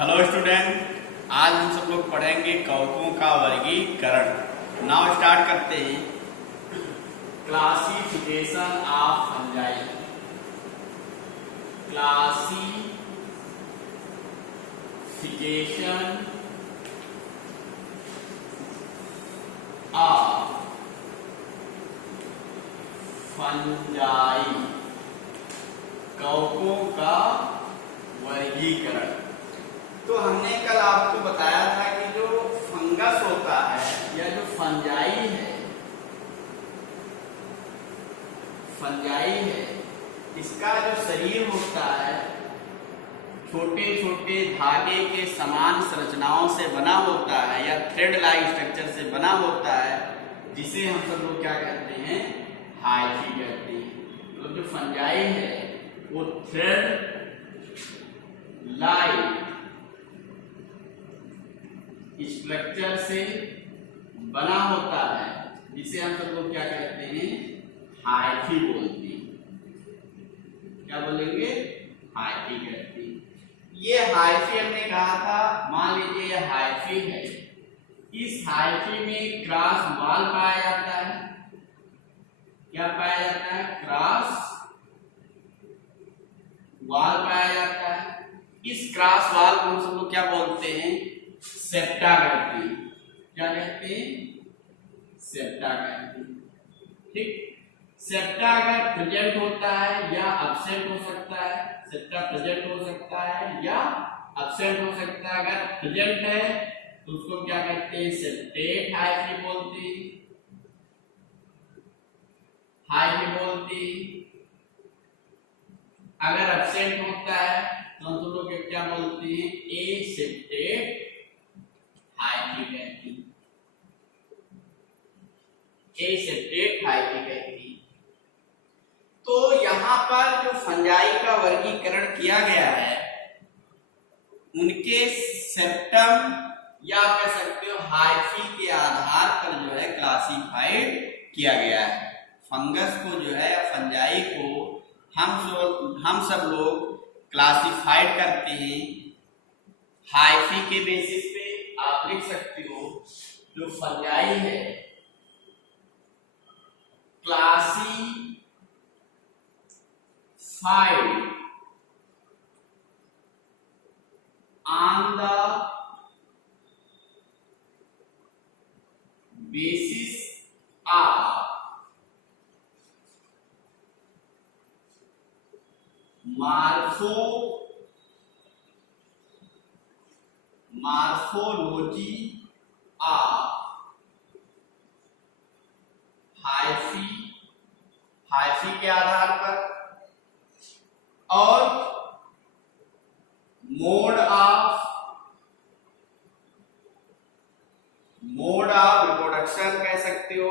Hello student, आज हम सब लोग पढ़ेंगे कवकों का वर्गीकरण। नाउ स्टार्ट करते हैं। Classification of fungi. Classification of fungi, कवकों का वर्गीकरण। तो हमने कल आपको बताया था कि जो फंगस होता है या जो फंजाई है, इसका जो शरीर होता है छोटे छोटे धागे के समान संरचनाओं से बना होता है या थ्रेड लाइक स्ट्रक्चर से बना होता है, जिसे हम सब लोग क्या कहते हैं, हाइफी कहते हैं। तो जो फंजाई है वो थ्रेड लाइक स्ट्रक्चर से बना होता है, जिसे हम सब लोग क्या कहते हैं, हाइफी बोलते हैं। क्या बोलेंगे, हाइफी कहते हैं। ये हाइफी हमने कहा था, मान लीजिए ये हाइफी है, इस हाइफी में क्रॉस वाल पाया जाता है। क्या पाया जाता है, क्रॉस वाल पाया जाता है। इस क्रॉस वाल को हम सब लोग क्या बोलते हैं, सेप्टा कहते हैं। क्या कहते हैं, सेप्टा कहते हैं। ठीक, सेप्टा अगर प्रेजेंट होता है या अब्सेंट हो सकता है। सेप्टा प्रेजेंट हो सकता है या अब्सेंट हो सकता है। अगर प्रेजेंट है तो उसको क्या कहते हैं, सेप्टेट हाइफी बोलते हैं, हाइफी बोलते हैं। अगर अब्सेंट होता है तो हम लोग क्या बोलते हैं, एसेप्टेट हाइफी कहती है, एसेप्टेट हाइफी कहती है। तो यहां पर जो फंजाई का वर्गीकरण किया गया है, उनके सेप्टम या कह सकते हो हाइफी के आधार पर जो है क्लासिफाइड किया गया है। फंगस को जो है, फंजाई को हम सब लोग क्लासिफाइड करते हैं हाइफी के बेसिस पे। आप लिख सकते हो जो फंजाई है, classified on the basis of morphology of hyphae, hyphae के आधार पर, और मोड ऑफ रिप्रोडक्शन कह सकते हो,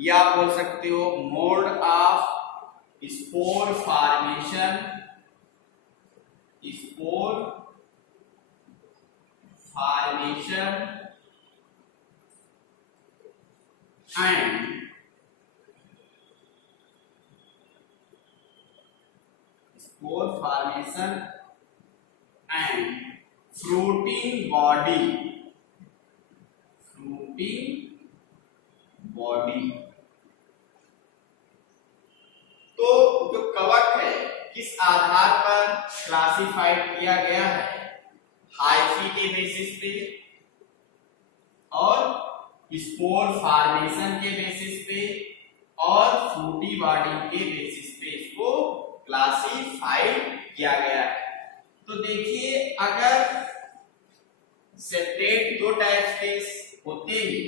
या बोल सकते हो mode of spore formation, spore formation and spore formation and fruiting body, fruiting body. तो जो कवक है किस आधार पर क्लासिफाइड किया गया है, हाइफी के बेसिस पे और स्पोर फॉर्मेशन के बेसिस पे और फ्रूटी बॉडी के बेसिस पे इसको क्लासिफाइड किया गया है। तो देखिए, अगर सेप्टेट दो टाइप के होते हैं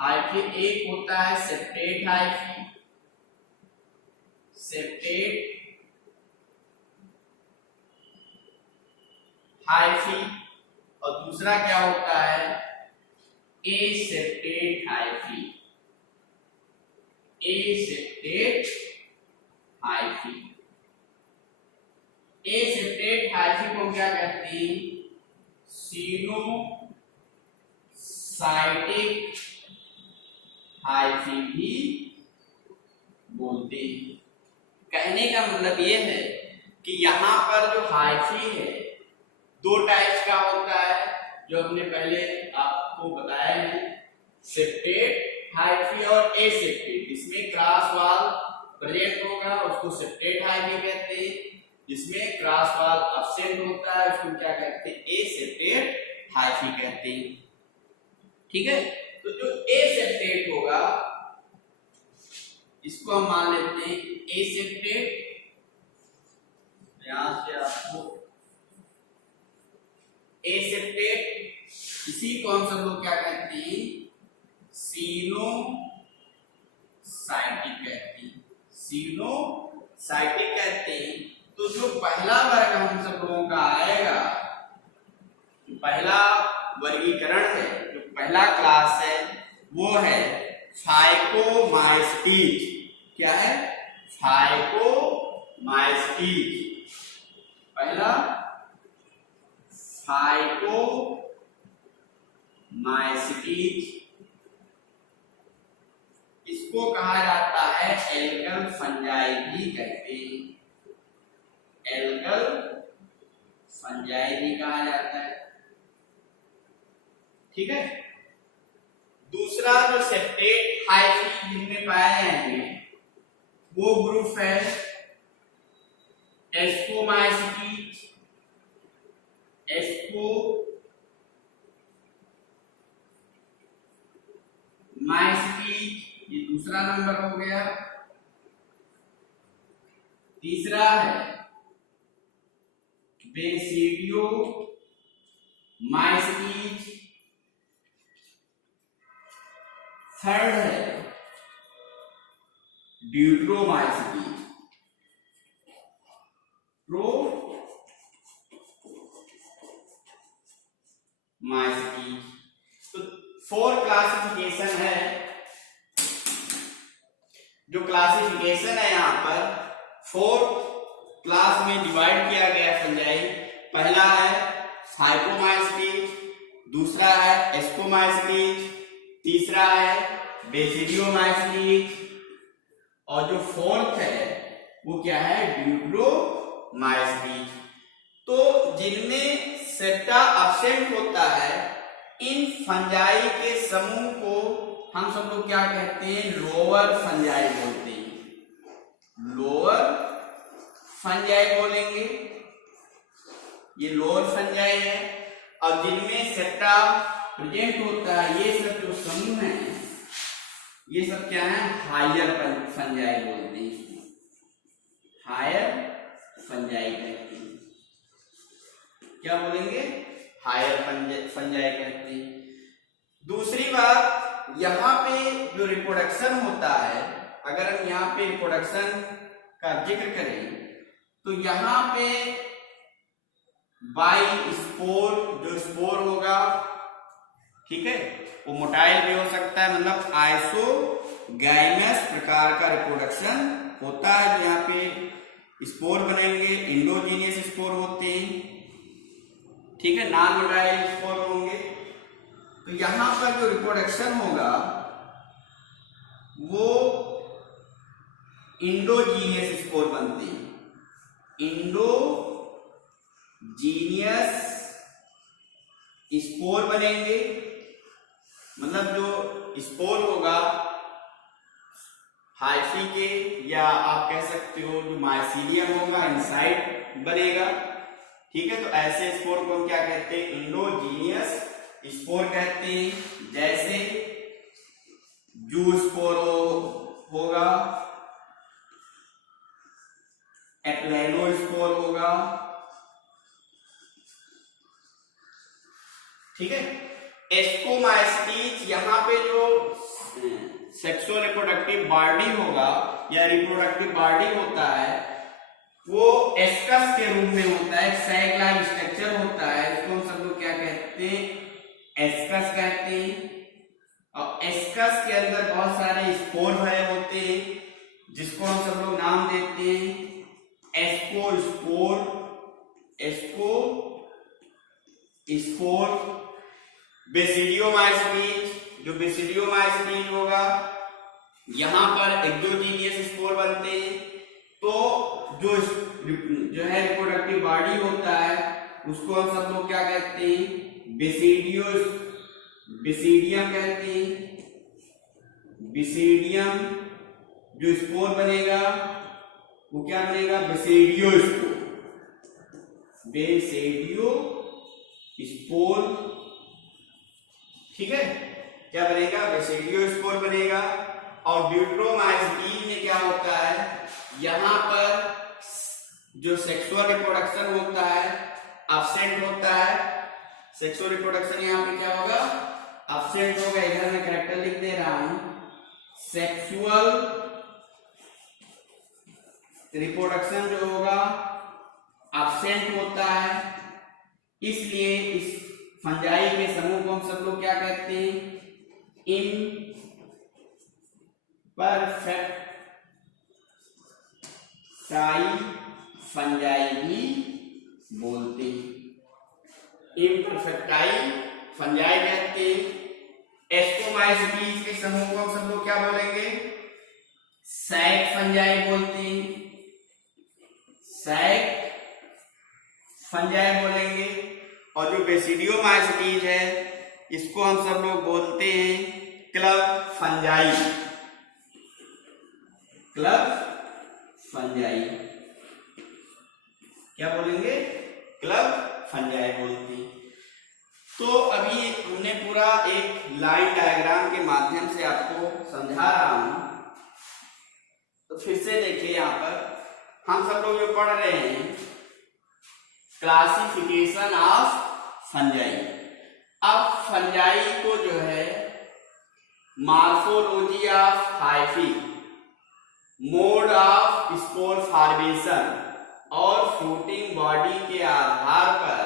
हाइफी, एक होता है सेप्टेट हाइफी, सेप्टेट हाइफी, और दूसरा क्या होता है, aseptate hyphae, aseptate hyphae. Aseptate hyphae को क्या कहते हैं, सिनोसाइटिक हाइफी भी बोलते हैं। कहने का मतलब ये है कि यहाँ पर जो हाइफी है दो टाइप्स का होता है जो हमने पहले आपको बताया है, सेप्टेट हाइफी और एसेप्टेट। जिसमें क्रॉस वाल प्रेजेंट होगा उसको सेप्टेट हाइफी कहते हैं, जिसमें क्रॉस वाल अब्सेंट होता है उसको क्या कहते हैं, एसेप्टेट हाइफी कहते हैं। ठीक है, तो जो एसेप्टेट होगा इसको हम मान लेते हैं एसेप्टेट। यहां से आपको एसेप्टेट, इसी को हम सब लोग क्या कहते हैं, सिनोसाइटिक कहते हैं, सिनोसाइटिक कहते हैं। तो जो पहला वर्ग हम सब लोगों का आएगा, जो पहला वर्गीकरण है, जो पहला क्लास है वो है फाइकोमाइस्टीज। क्या है, फाइकोमाइस्टीज। पहला फाइकोमाइस्टीज, इसको कहा जाता है एल्गल फंजाई भी कहते हैं, एल्गल फंजाई भी कहा जाता है। ठीक है, दूसरा जो सेप्टेट हाइफी जिनमें पाए जाएंगे वो ग्रुप है एस्कोमाइस्टीज, एस्कोमाइस्टीज, ये दूसरा नंबर हो गया। तीसरा है बेसिडियोमाइस्टीज, थर्ड है ड्यूट्रोमाइस्टीज, माइस्टीज। तो 4 क्लासिफिकेशन है। जो क्लासिफिकेशन है यहाँ पर 4 क्लास में डिवाइड किया गया फंजाई। पहला है फाइकोमाइस्टीज, दूसरा है एस्कोमाइस्टीज, तीसरा है बेसिडियोमाइस्टीज और जो फोर्थ है वो क्या है, ड्यूट्रोमाइस्टीज। तो जिनमें सेप्टा अब्सेंट होता है इन फंजाई के समूह को हम सब लोग क्या कहते हैं, लोअर फंजाई बोलते हैं, लोअर फंजाई बोलेंगे, ये लोअर फंजाई है। और जिनमें सेप्टा प्रेजेंट होता है ये सब जो समूह है ये सब क्या है, हायर फंजाई बोलते हैं, हायर फंजाई कहते हैं। क्या बोलेंगे, हायर फंजाई कहते हैं। दूसरी बात, यहाँ पे जो रिप्रोडक्शन होता है, अगर हम यहाँ पे रिप्रोडक्शन का जिक्र करें तो यहाँ पे बाई स्पोर, जो स्पोर होगा, ठीक है, वो मोटाइल भी हो सकता है, मतलब आइसोगाइनस प्रकार का रिप्रोडक्शन होता है। जो यहाँ पे स्पोर बनेंगे इंडोजीनियस स्पोर होते हैं, ठीक है, नॉन मोटाइल स्पोर होंगे। तो यहां पर जो रिप्रोडक्शन होगा वो इंडोजीनियस स्पोर बनते हैं, इंडोजीनियस स्पोर बनेंगे। मतलब जो स्पोर होगा हाइफी के, या आप कह सकते हो जो माइसीलियम होगा इनसाइड बनेगा। ठीक है, तो ऐसे स्पोर को हम क्या कहते हैं, इंडोजीनियस स्पोर कहते हैं। जैसे जू स्पोर होगा, एक्लेनो स्पोर होगा, ठीक है। एस्कोमाइस्टीज, यहाँ पे जो सेक्सुअल रिप्रोडक्टिव बॉडी होगा या रिप्रोडक्टिव बॉडी होता है वो एस्कस के रूप में होता है, सैग लाइक स्ट्रक्चर होता है, इसको हम सब लोग क्या कहते हैं, एस्कस कहते हैं। और एस्कस के अंदर बहुत सारे स्पोर भरे होते हैं जिसको हम सब लोग नाम देते हैं एस्कोस्पोर, एस्कोस्पोर। बेसिडियोमाइस्टीज, जो बेसिडियोमाइस्टीज होगा यहाँ पर एक्सोजीनियस स्पोर बनते हैं। तो जो है रिप्रोडक्टिव बॉडी होता है उसको हम सब लोग क्या कहते हैं, बेसिडियम कहते हैं। बेसिडियम जो स्पोर बनेगा वो क्या बनेगा, बेसिडियो स्पोर। ठीक है, क्या बनेगा, बेसिडियो स्पोर बनेगा। और ड्यूट्रोमाइसीटीज में क्या होता है, यहां पर जो सेक्सुअल रिप्रोडक्शन होता है एब्सेंट होता है। सेक्सुअल रिप्रोडक्शन यहां पे क्या होगा, एब्सेंट होगा। इधर मैं कैरेक्टर लिख दे रहा हूं, सेक्सुअल रिप्रोडक्शन जो होगा एब्सेंट होता है। इसलिए इस फंजाई के समूह को हम सब लोग क्या कहते हैं, इम्परफेक्टाई फंजाई भी बोलते हैं। इम्परफेक्टाई फंजाई कहते हैं। एस्कोमाइसीटीज के समूह को हम सब लोग क्या बोलेंगे, सैक फंजाई बोलते हैं। सैक फंजाई बोलेंगे। और जो बेसिडियोमाइसीटीज है इसको हम सब लोग बोलते हैं क्लब फंजाई। क्लब फंजाई क्या बोलेंगे, क्लब फंजाई बोलते हैं। तो अभी हमने पूरा एक लाइन डायग्राम के माध्यम से आपको समझा रहा हूं। तो फिर से देखिए, यहां पर हम सब लोग जो पढ़ रहे हैं क्लासिफिकेशन ऑफ फंजाई। अब फंजाई को जो है morphology of hyphae, mode of spore formation और फ्रूटिंग बॉडी के आधार पर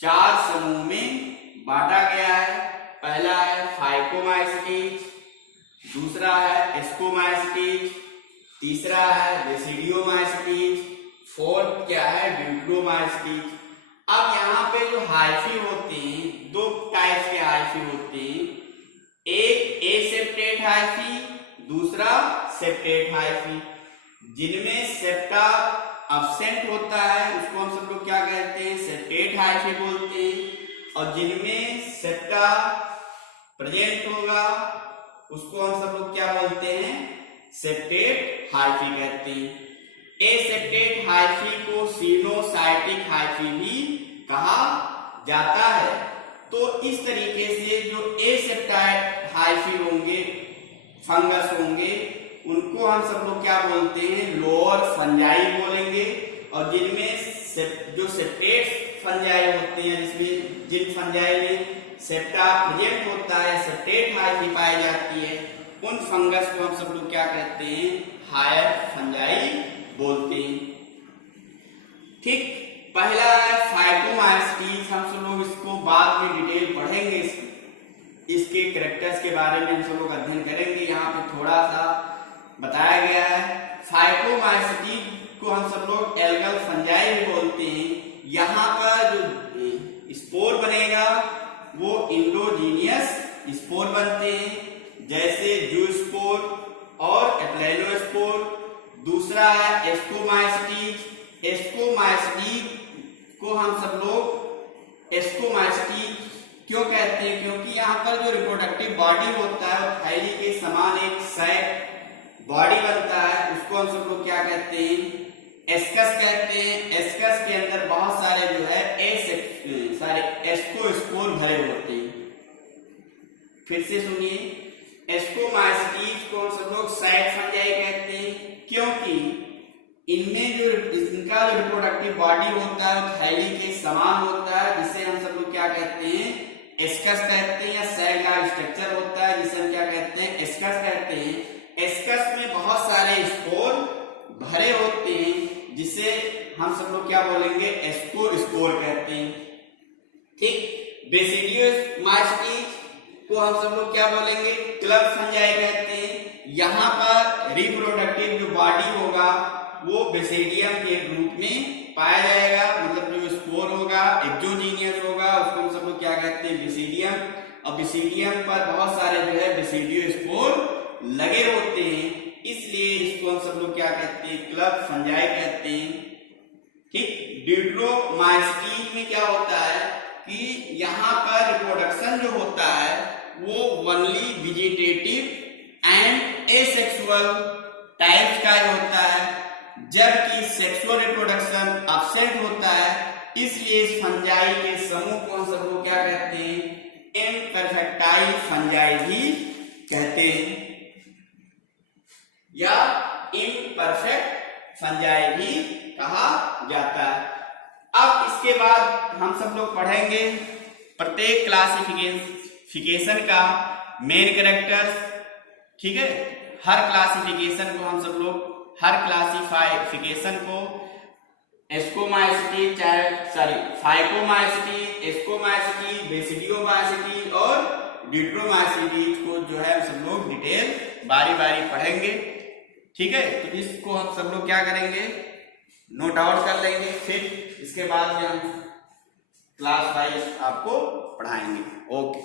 4 समूह में बांटा गया है। पहला है फाइकोमाइसीटीज, दूसरा है एस्कोमाइसीटीज, तीसरा है बेसिडियोमाइसीटीज, फोर्थ क्या है, ड्यूट्रोमाइसीटीज। अब यहाँ पे जो हाइफी होते हैं, 2 टाइप के हाइफी होते हैं, एक एसेप्टेट हाइफी, दूसरा सेप्टेट हाइफी। जिनमें सेप्टा एब्सेंट होता है उसको हम सब लोग क्या कहते हैं, सेप्टेट हाइफी बोलते हैं। और जिनमें सेप्टा प्रेजेंट होगा उसको हम सब लोग क्या बोलते हैं, सेप्टेट हाइफी कहते हैं। एसेप्टेट हाइफी को सिनोसाइटिक हाइफी भी कहा जाता है। तो इस तरीके से जो एसेप्टाइट हाइफी होंगे, फंगस होंगे, उनको हम सब लोग क्या बोलते हैं, लोअर फंजाई बोलेंगे। और जिनमें जो सेप्टेट फंजाई होते हैं, जिन फंजाई में सेप्टा प्रेजेंट होता है, सेप्टेट हाइफी पाई जाती है, उन फंगस को हम सब लोग क्या कहते हैं, हायर फंजाई बोलते हैं। ठीक, पहला है फाइकोमाइसीटीज। हम सब लोग इसको बाद में डिटेल पढ़ेंगे, इसके कैरेक्टर्स के बारे में हम सब लोग अध्ययन करेंगे। यहाँ पे थोड़ा सा बताया गया है। फाइकोमाइसीटीज को हम सब लोग एल्गल फंजाई भी बोलते हैं। यहाँ पर जो स्पोर बनेगा वो इंडोजीनियस स्पोर बनते हैं, जैसे जूस्पोर और एप्लेनोस्पोर। दूसरा है एस्कोमाइसीटीज। एस्कोमाइसीटीज को हम सब लोग एस्कोमाइसीटीज क्यों कहते हैं, क्योंकि यहाँ पर जो रिप्रोडक्टिव बॉडी होता है वो थैली के समान एक सैक बॉडी बनता है। उसको हम सब लोग क्या कहते हैं, एस्कस कहते हैं। एस्कस के अंदर बहुत सारे जो है एस्कोस्पोर भरे होते हैं। फिर से सुनिए, एस्कोमाइसीटीज को हम सब लोग सैक फंजाई कहते हैं, क्योंकि इनमें जो इनका जो रिप्रोडक्टिव बॉडी होता है वो थैली के समान होता है, जिसे हम सब लोग क्या कहते हैं, एस्कस कहते हैं। या सैक का स्ट्रक्चर होता है जिसे हम क्या कहते हैं, एस्कस कहते हैं। एस्कस में बहुत सारे स्पोर भरे होते हैं, जिसे हम सब लोग क्या बोलेंगे, एस्कोस्पोर कहते हैं। ठीक, बेसिडियोमाइसीटीज को हम सब लोग क्या बोलेंगे, क्लब फंजाई कहते हैं। यहाँ पर रिप्रोडक्टिव जो बॉडी होगा वो बेसिडियम के रूप में पाया जाएगा, मतलब जो स्पोर होगा एक्सोजीनियस होगा, उसको हम सब लोग क्या कहते हैं, बेसिडियम। और बेसिडियम पर बहुत सारे जो है बेसिडियोस्पोर लगे होते हैं, इसलिए इसको हम सब लोग क्या कहते हैं, क्लब फंजाई कहते हैं। ठीक, ड्यूटेरोमाइसीटी में क्या होता है कि यहाँ पर रिप्रोडक्शन जो होता है वो only vegetative and asexual type का ही होता है, जबकि सेक्सुअल रिप्रोडक्शन एब्सेंट होता है। इसलिए इस फंजाई के समूह को हम सब लोग क्या कहते हैं, इम्परफेक्टाइल फंजाई भी कहते हैं या इम्परफेक्ट फंजाई भी कहा जाता है। अब इसके बाद हम सब लोग पढ़ेंगे प्रत्येक क्लासिफिकेशन का मेन कैरेक्टर्स, ठीक है। हर क्लासिफिकेशन को हम सब लोग हर क्लासिफिकेशन को एस्कोमाइसिटी, फाइकोमाइसिटी, एस्कोमाइसिटी, बेसिडियोमाइसिटी और ड्यूटेरोमाइसिटी को जो है हम सब लोग डिटेल बारी बारी पढ़ेंगे, ठीक है। तो इसको हम सब लोग क्या करेंगे, नोट आउट कर लेंगे, फिर इसके बाद में हम क्लास वाइज आपको पढ़ाएंगे। ओके।